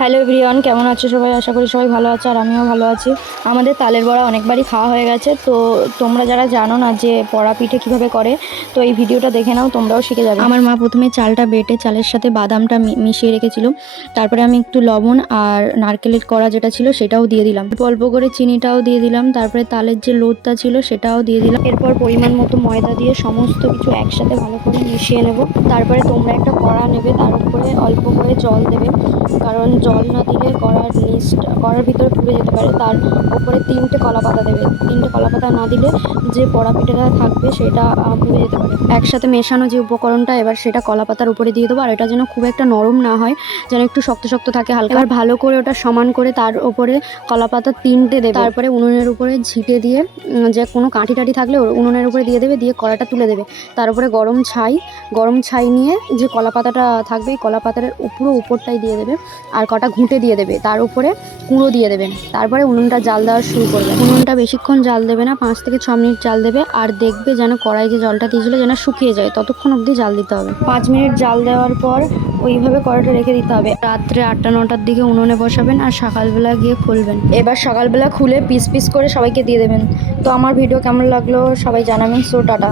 Hello everyone, কেমন আছো সবাই? আশা করি সবাই ভালো আছে আর আমিও ভালো আছি। আমাদের তালের বড়া অনেকবারই খাওয়া হয়ে গেছে, তো তোমরা যারা জানো না যে বড়া পিঠে কীভাবে করে, তো এই ভিডিওটা দেখে নাও, তোমরাও শিখে যাবে। আমার মা প্রথমে চালটা বেটে চালের সাথে বাদামটা মিশিয়ে রেখেছিল। তারপরে আমি একটু লবণ আর নারকেলের কড়া যেটা ছিল সেটাও দিয়ে দিলাম, অল্প করে চিনিটাও দিয়ে দিলাম। তারপরে তালের যে লোদটা ছিল সেটাও দিয়ে দিলাম। এরপর পরিমাণ মতো ময়দা দিয়ে সমস্ত কিছু একসাথে ভালো করে মিশিয়ে নেব। তারপরে তোমরা একটা কড়া নেবে, তার উপরে অল্প করে জল দেবে, কারণ জল না দিলে কড়ার ভিতরে পুড়ে যেতে পারে। তার উপরে 3টে কলা পাতা দেবে। 3টে কলা পাতা না দিলে যে বড়া পিঠাটা থাকবে সেটা পুড়ে যেতে পারে। একসাথে মেশানো যে উপকরণটা, এবার সেটা কলা পাতার উপরে দিয়ে দেবো। আর এটা যেন খুব একটা নরম না হয়, যেন একটু শক্ত শক্ত থাকে হালকা। এবার ভালো করে ওটা সমান করে তার উপরে কলা পাতা 3টে দেবে। তারপরে উনুনের উপরে ঝিঁটে দিয়ে যে কোনো কাঠি টাঠি থাকলে উনুনের উপরে দিয়ে দেবে, দিয়ে কড়াটা তুলে দেবে। তার উপরে গরম ছাই নিয়ে যে কলা পাতাটা থাকবে, এই কলা পাতার পুরো উপরটাই দিয়ে দেবে, আর কটা ঘুঁটে দিয়ে দেবে, তার উপরে কুঁড়ো দিয়ে দেবেন। তারপরে উনুনটা জাল দেওয়া শুরু করবে। উনুনটা বেশিক্ষণ জাল দেবে না, 5 থেকে 6 মিনিট জাল দেবে। আর দেখবে যেন কড়াই যে জলটা দিয়েছিল যেন শুকিয়ে যায়, ততক্ষণ অবধি জাল দিতে হবে। 5 মিনিট জাল দেওয়ার পর ওইভাবে কড়াইটা রেখে দিতে হবে। রাত্রে 8টা-9টার দিকে উনুনে বসাবেন আর সকালবেলা গিয়ে খুলবেন। এবার সকালবেলা খুলে পিস পিস করে সবাইকে দিয়ে দেবেন। তো আমার ভিডিও কেমন লাগলো সবাই জানাবেন। So tata.